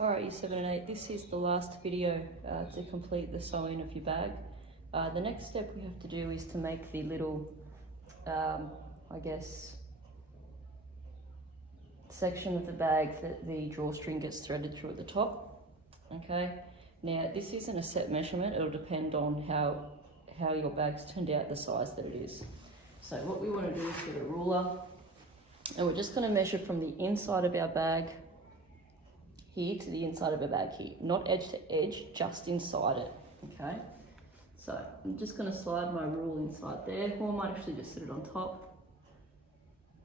Alright, year 7 and 8, this is the last video to complete the sewing of your bag. The next step we have to do is to make the little, section of the bag that the drawstring gets threaded through at the top. Okay, now this isn't a set measurement, it'll depend on how your bag's turned out, the size that it is. So what we want to do is get a ruler, and we're just going to measure from the inside of our bag here to the inside of our bag here, not edge to edge, just inside it. Okay, so I'm just going to slide my rule inside there, or I might actually just sit it on top.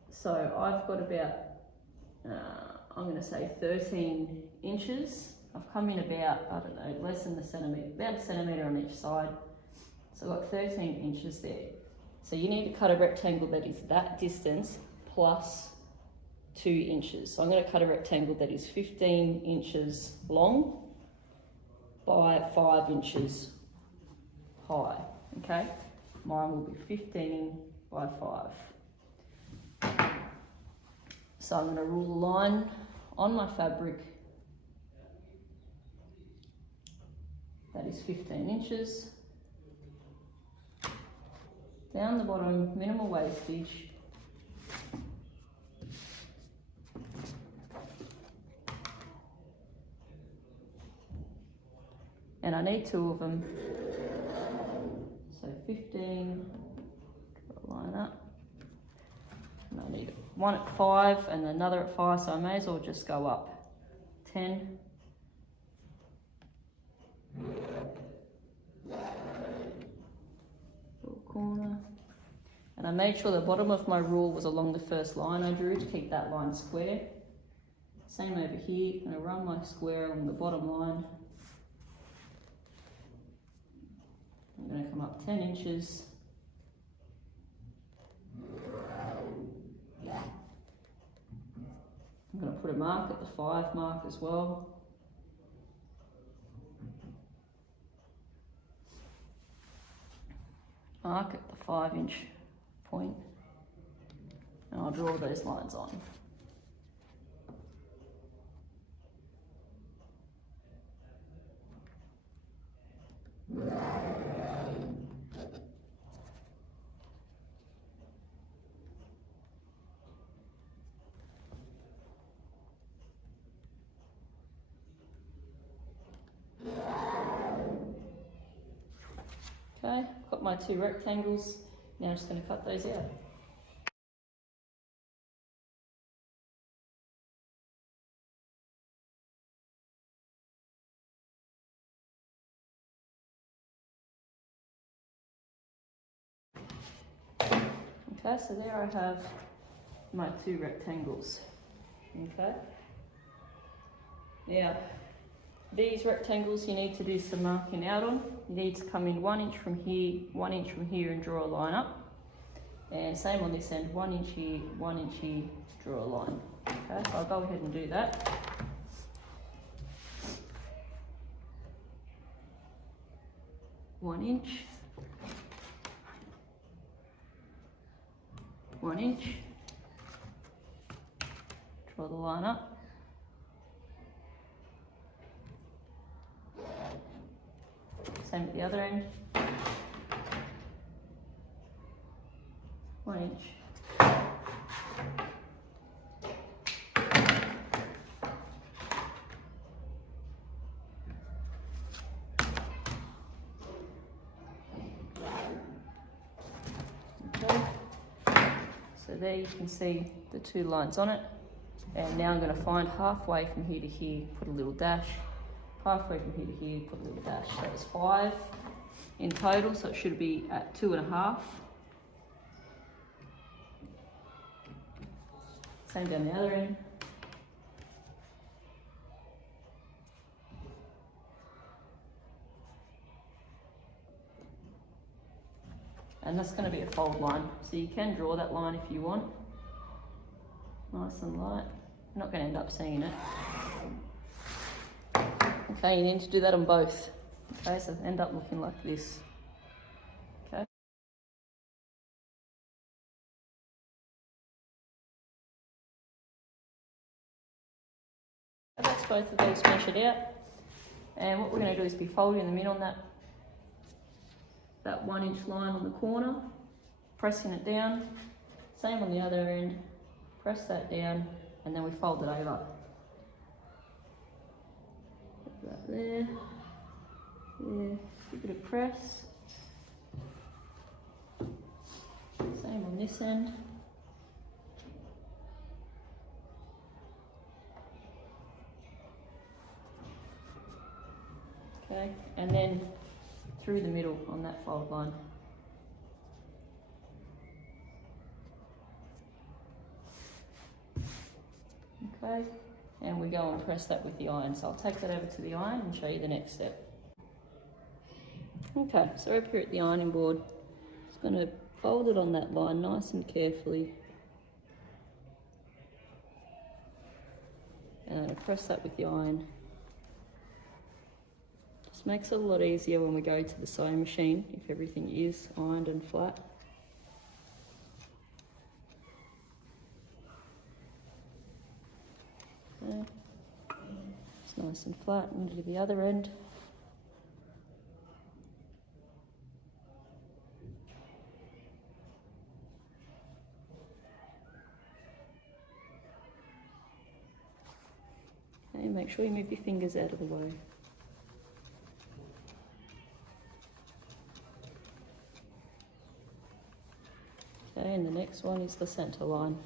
So I've got about I'm going to say 13 inches. I've come in about, I don't know, less than a centimetre, about a centimetre on each side. So I've got 13 inches there. So you need to cut a rectangle that is that distance plus 2 inches. So I'm going to cut a rectangle that is 15 inches long by 5 inches high. Okay, mine will be 15 by 5. So I'm going to rule a line on my fabric that is 15 inches. Down the bottom, minimal wastage. And I need 2 of them. So 15, draw a line up. And I need one at 5 and another at 5, so I may as well just go up 10. Corner. And I made sure the bottom of my rule was along the first line I drew to keep that line square. Same over here, I'm going to run my square along the bottom line. I'm going to come up 10 inches. I'm going to put a mark at the 5 mark as well. Mark at the 5-inch point, and I'll draw those lines on. Okay, got my 2 rectangles. Now I'm just going to cut those out. Okay, so there I have my 2 rectangles. Okay. Now, these rectangles you need to do some marking out on. You need to come in 1 inch from here, 1 inch from here, and draw a line up. And same on this end, 1 inch here, 1 inch here, draw a line. Okay, so I'll go ahead and do that. One inch, 1 inch, draw the line up. Same at the other end. 1 inch. Okay. So there you can see the 2 lines on it. And now I'm going to find halfway from here to here, put a little dash. Halfway from here to here, put a little dash. So it's 5 in total, so it should be at 2.5. Same down the other end. And that's going to be a fold line, so you can draw that line if you want. Nice and light. You're not going to end up seeing it. Okay, you need to do that on both. Okay, so end up looking like this. Okay. press both of those measured out. And what we're going to do is be folding them in on that 1 inch line on the corner, pressing it down. Same on the other end, press that down, and then we fold it over. Put that there, give it a press. Same on this end. Okay, and then through the middle on that fold line. Okay, and we go and press that with the iron. So I'll take that over to the iron and show you the next step. Okay, so up here at the ironing board, just going to fold it on that line nice and carefully. And I press that with the iron. Just makes it a lot easier when we go to the sewing machine if everything is ironed and flat. Okay. It's nice and flat, and do the other end. Okay, make sure you move your fingers out of the way. Okay, and the next one is the centre line.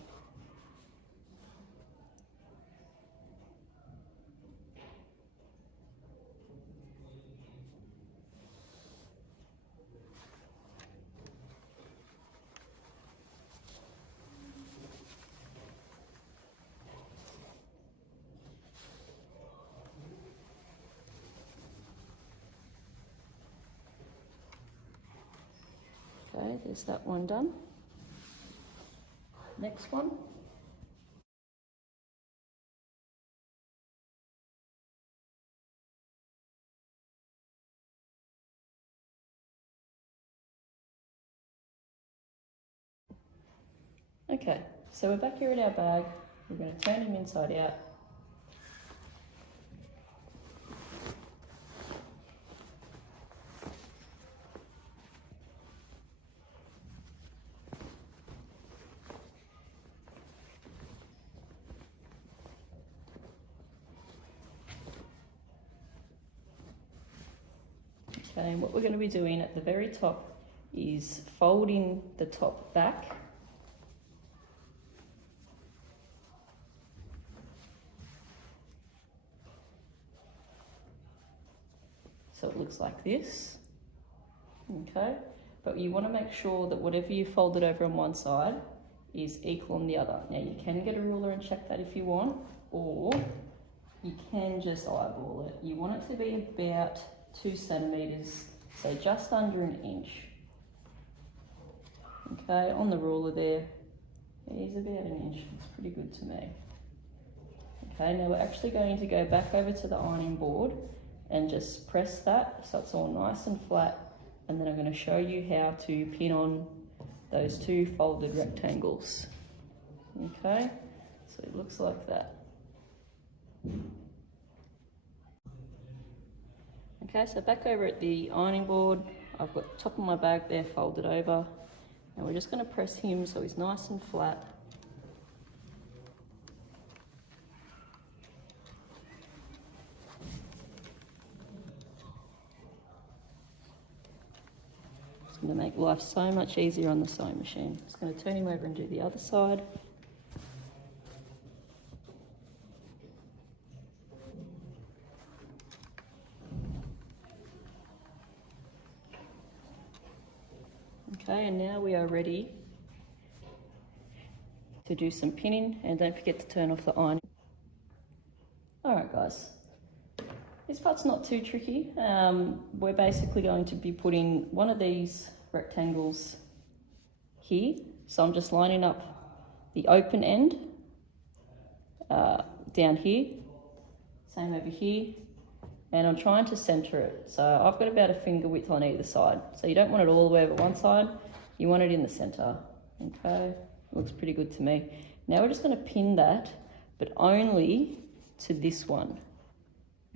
Okay, there's that one done. Next one. Okay, so we're back here in our bag. We're going to turn him inside out. Okay, and what we're going to be doing at the very top is folding the top back. So it looks like this. Okay, but you want to make sure that whatever you folded over on one side is equal on the other. Now you can get a ruler and check that if you want, or you can just eyeball it. You want it to be about 2 centimetres, so just under an inch. Okay, on the ruler there, it is about an inch. It's pretty good to me. Okay, now we're actually going to go back over to the ironing board and just press that so it's all nice and flat, and then I'm going to show you how to pin on those 2 folded rectangles. Okay, so it looks like that. Okay, so back over at the ironing board, I've got the top of my bag there folded over, and we're just going to press him so he's nice and flat. It's going to make life so much easier on the sewing machine. Just going to turn him over and do the other side. Okay, and now we are ready to do some pinning, and don't forget to turn off the iron. Alright guys, this part's not too tricky. We're basically going to be putting one of these rectangles here. So I'm just lining up the open end down here, same over here, and I'm trying to centre it. So I've got about a finger width on either side. So you don't want it all the way over one side, you want it in the centre. Okay, looks pretty good to me. Now we're just going to pin that, but only to this one.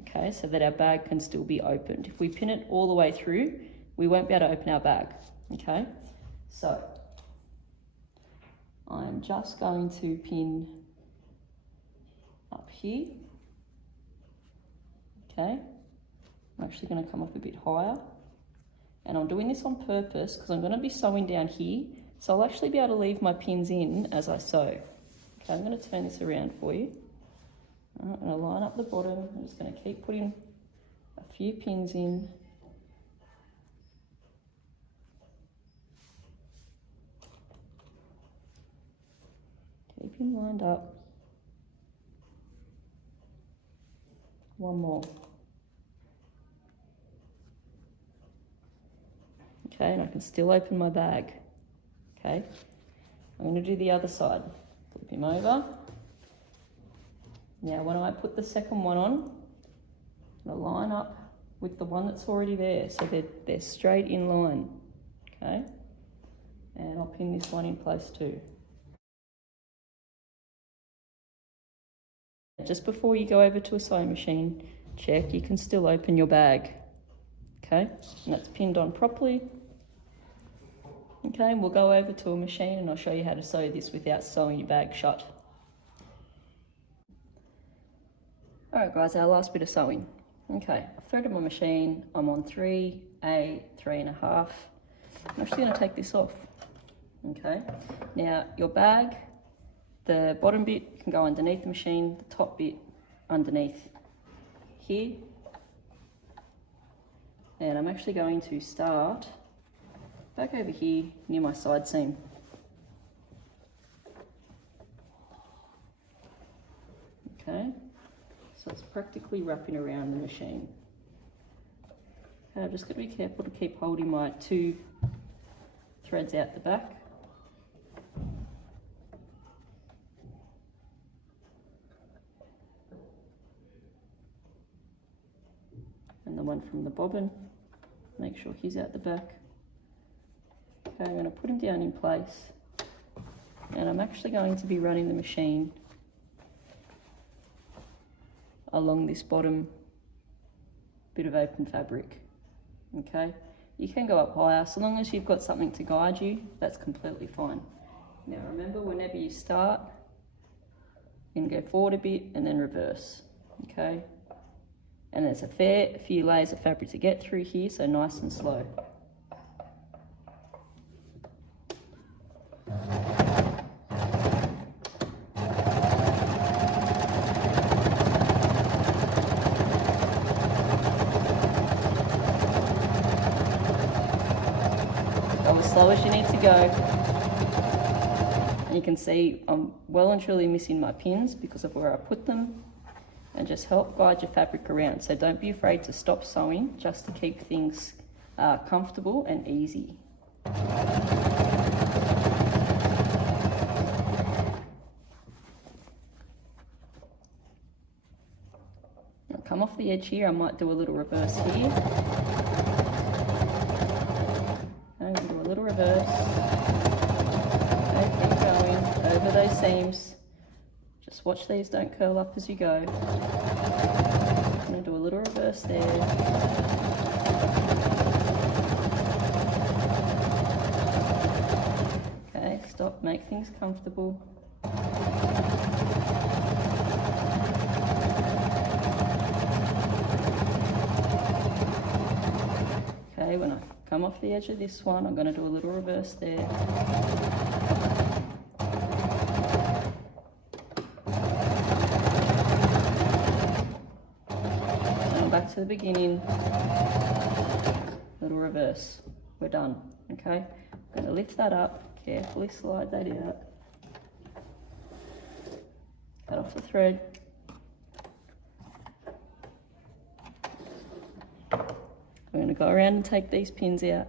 okay, so that our bag can still be opened. If we pin it all the way through, we won't be able to open our bag, okay? So I'm just going to pin up here, okay? I'm actually going to come up a bit higher, and I'm doing this on purpose because I'm going to be sewing down here, so I'll actually be able to leave my pins in as I sew. Okay, I'm going to turn this around for you. I'm going to line up the bottom. I'm just going to keep putting a few pins in. Keep him lined up. One more. Okay, and I can still open my bag. Okay, I'm going to do the other side. Flip him over. Now when I put the second one on, I'm going to line up with the one that's already there, so they're straight in line. Okay, and I'll pin this one in place too. Just before you go over to a sewing machine, check you can still open your bag. Okay, and that's pinned on properly. Okay, and we'll go over to a machine and I'll show you how to sew this without sewing your bag shut. Alright guys, our last bit of sewing. Okay, I've threaded my machine, I'm on 3, 8, 3.5. I'm actually going to take this off. Okay, now your bag, the bottom bit can go underneath the machine, the top bit underneath here. And I'm actually going to start back over here near my side seam. Okay, so it's practically wrapping around the machine. Okay, I'm just going to be careful to keep holding my 2 threads out the back. And the one from the bobbin, make sure he's out the back. Okay, I'm going to put him down in place, and I'm actually going to be running the machine along this bottom bit of open fabric. Okay, you can go up higher, so long as you've got something to guide you, that's completely fine. Now remember, whenever you start, you can go forward a bit and then reverse. Okay, and there's a fair few layers of fabric to get through here, so nice and slow. Go as slow as you need to go. And you can see I'm well and truly missing my pins because of where I put them. And just help guide your fabric around. So don't be afraid to stop sewing, just to keep things comfortable and easy. Now come off the edge here, I might do a little reverse here. I'm going to do a little reverse. Okay, keep going over those seams. Just watch these don't curl up as you go. I'm going to do a little reverse there. Okay, stop, make things comfortable. Okay, when I come off the edge of this one, I'm going to do a little reverse there. Back to the beginning, little reverse, we're done. Okay, I'm going to lift that up, carefully slide that out, cut off the thread, we're going to go around and take these pins out.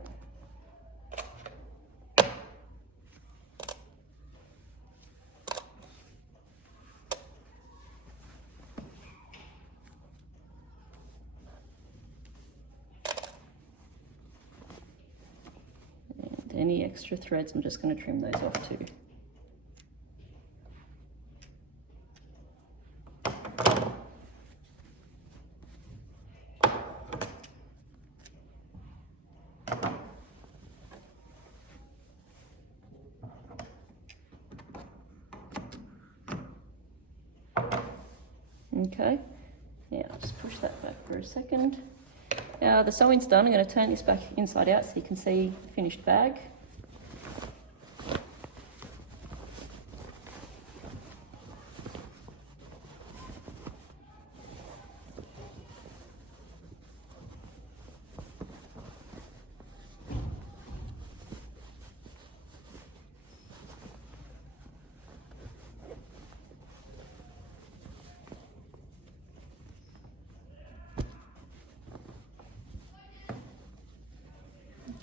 Any extra threads, I'm just going to trim those off too. Okay, now just push that back for a second. Now the sewing's done. I'm going to turn this back inside out so you can see the finished bag.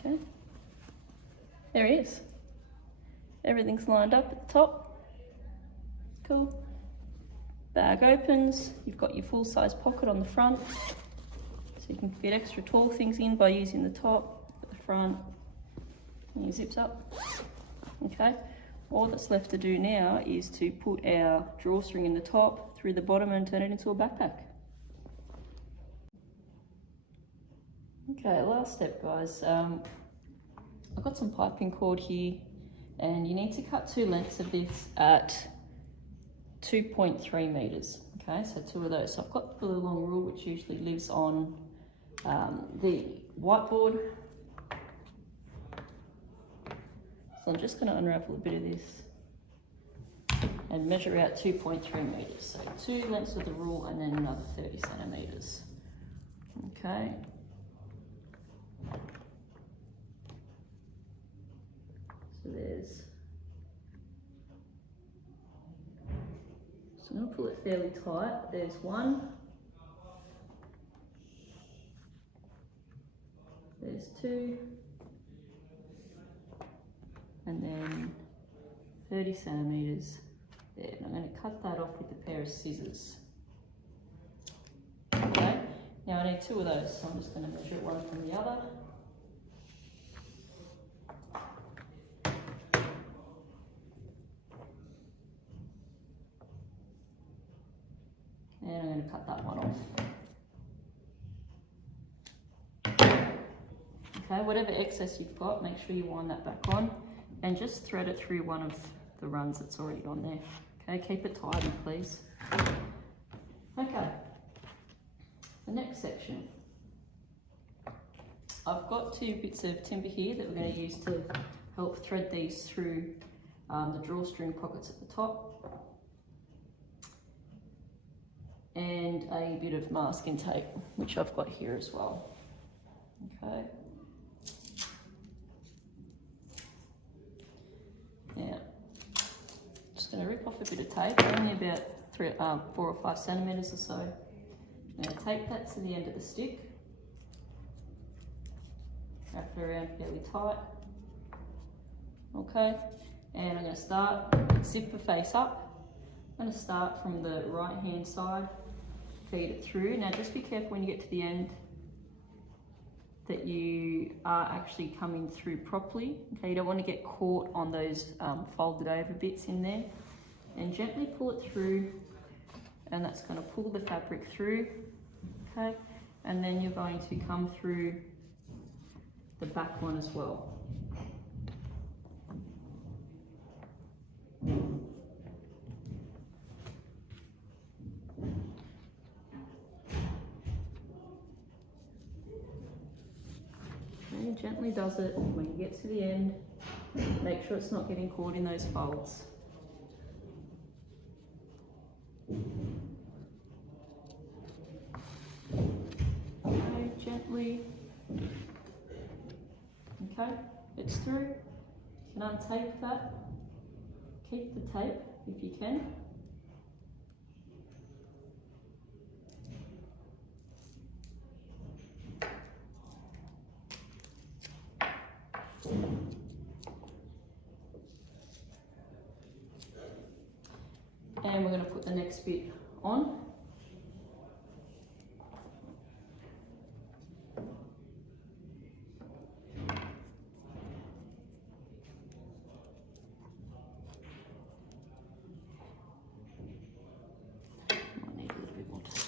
Okay, there it is. Everything's lined up at the top. Cool. Bag opens, you've got your full-size pocket on the front, so you can fit extra tall things in by using the top, at the front, and your zips up. Okay, all that's left to do now is to put our drawstring in the top, through the bottom, and turn it into a backpack. Okay, last step, guys. I've got some piping cord here, and you need to cut 2 lengths of this at 2.3 meters. Okay, so 2 of those. So I've got the long rule, which usually lives on the whiteboard. So I'm just going to unravel a bit of this and measure out 2.3 meters. So 2 lengths of the rule and then another 30 centimeters. Okay. So there's, so I'm going to pull it fairly tight. There's 1, there's 2, and then 30 centimeters there. And I'm going to cut that off with a pair of scissors. Okay, now I need 2 of those, so I'm just going to measure it one from the other. And I'm going to cut that one off. Okay, whatever excess you've got, make sure you wind that back on and just thread it through one of the runs that's already on there. Okay, keep it tidy, please. Okay, the next section. I've got 2 bits of timber here that we're going to use to help thread these through the drawstring pockets at the top. And a bit of masking tape, which I've got here as well. Okay. Now, just going to rip off a bit of tape, only about 4 or 5 centimeters or so. I'm going to tape that to the end of the stick. Wrap it around fairly tight. Okay. And I'm going to start zipper face up. I'm going to start from the right hand side. Feed it through. Now just be careful when you get to the end that you are actually coming through properly. Okay, you don't want to get caught on those folded over bits in there. And gently pull it through, and that's going to pull the fabric through. Okay, and then you're going to come through the back one as well. Gently does it. When you get to the end, make sure it's not getting caught in those folds. Okay, gently. Okay, it's through. You can untape that. Keep the tape if you can. And we're going to put the next bit on. Might need a little bit more tape.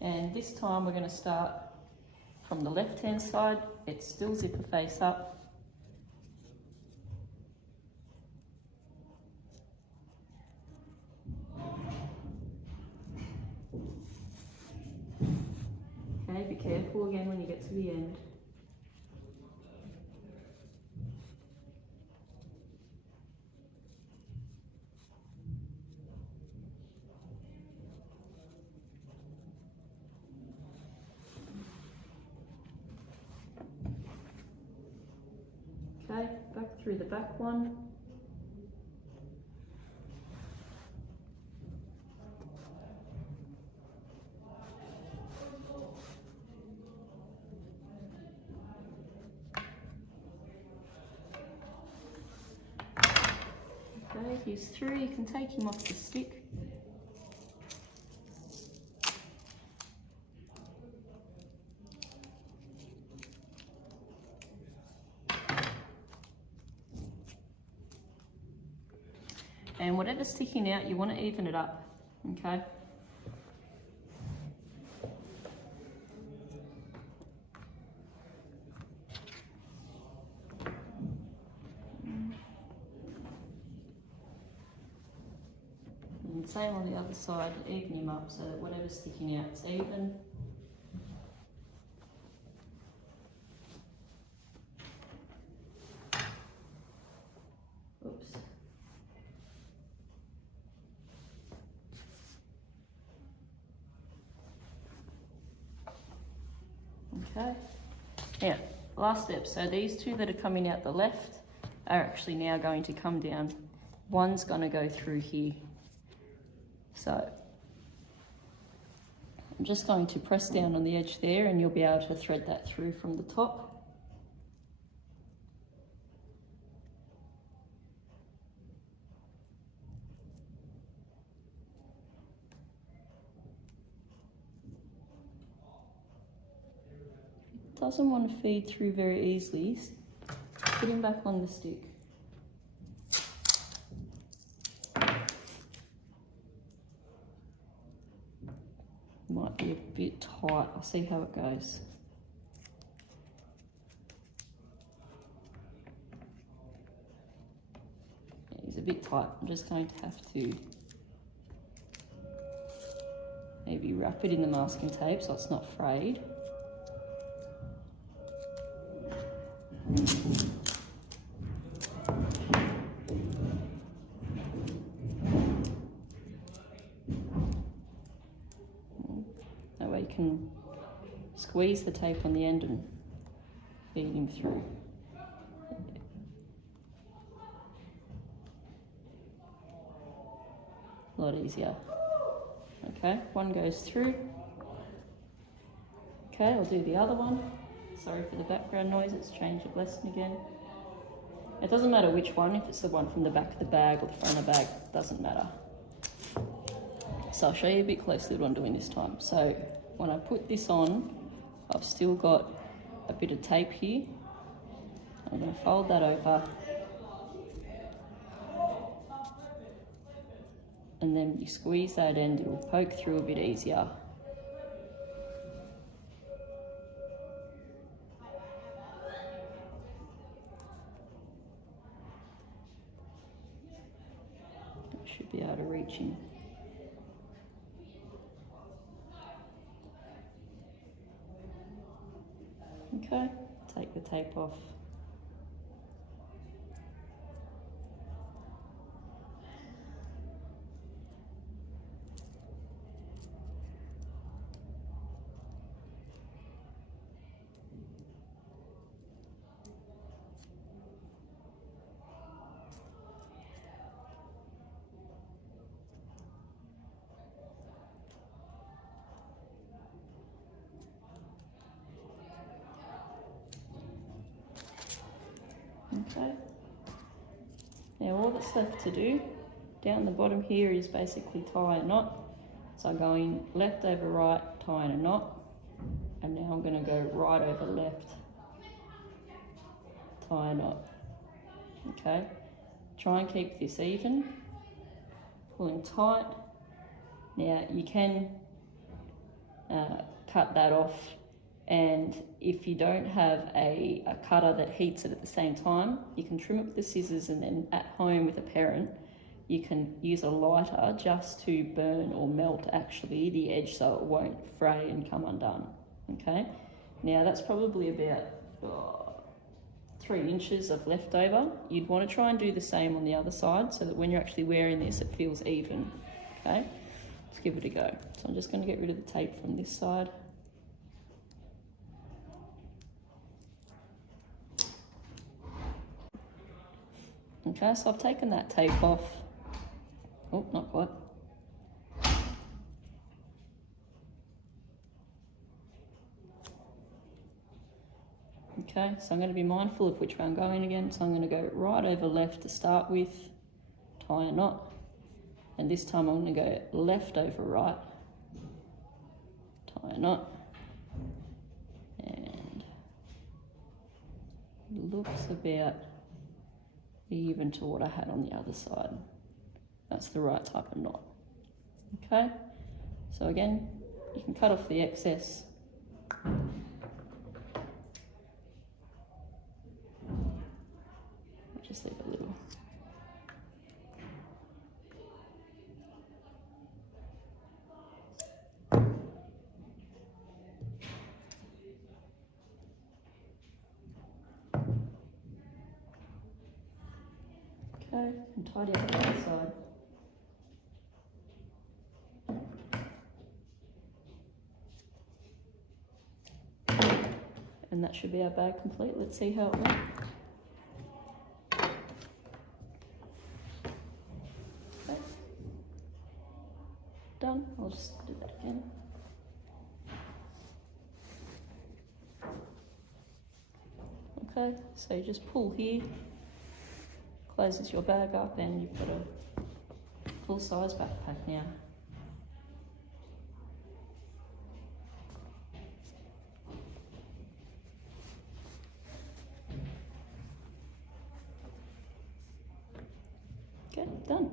And this time we're going to start from the left hand side. It's still zipper face up, careful again when you get to the end. Okay, back through the back one. Okay, he's through, you can take him off the stick. And whatever's sticking out, you want to even it up, okay? And same on the other side, even him up so that whatever's sticking out is even. Oops. Okay, now last step. So these two that are coming out the left are actually now going to come down. One's going to go through here. So I'm just going to press down on the edge there and you'll be able to thread that through from the top. Doesn't want to feed through very easily, put him back on the stick. Might be a bit tight, I'll see how it goes. Yeah, he's a bit tight, I'm just going to have to maybe wrap it in the masking tape so it's not frayed. That way you can squeeze the tape on the end and feed him through. A lot easier. Okay, one goes through. Okay, I'll do the other one. Sorry for the background noise, it's changed of lesson again. It doesn't matter which one, if it's the one from the back of the bag or the front of the bag, it doesn't matter. So I'll show you a bit closely what I'm doing this time. So when I put this on, I've still got a bit of tape here. I'm going to fold that over. And then you squeeze that end, it'll poke through a bit easier. Should be able to reach him. Okay, take the tape off. Okay, now all that's left to do down the bottom here is basically tie a knot. So I'm going left over right, tying a knot, and now I'm going to go right over left, tie a knot. Okay, try and keep this even, pulling tight. Now you can cut that off, and if you don't have a cutter that heats it at the same time, you can trim it with the scissors, and then at home with a parent you can use a lighter just to burn or melt actually the edge so it won't fray and come undone. Okay, now that's probably about 3 inches of leftover. You'd want to try and do the same on the other side so that when you're actually wearing this, it feels even. Okay, let's give it a go. So I'm just going to get rid of the tape from this side. Okay, so I've taken that tape off. Oh, not quite. Okay, so I'm going to be mindful of which way I'm going again. So I'm going to go right over left to start with, tie a knot, and this time I'm going to go left over right, tie a knot, and it looks about even to what I had on the other side. That's the right type of knot. Okay, so again, you can cut off the excess. Just leave a little. Okay, and tidy up the other side. And that should be our bag complete. Let's see how it went. Okay. Done. I'll just do that again. Okay, so you just pull here, closes your bag up, and you've got a full-size backpack now. Okay, done.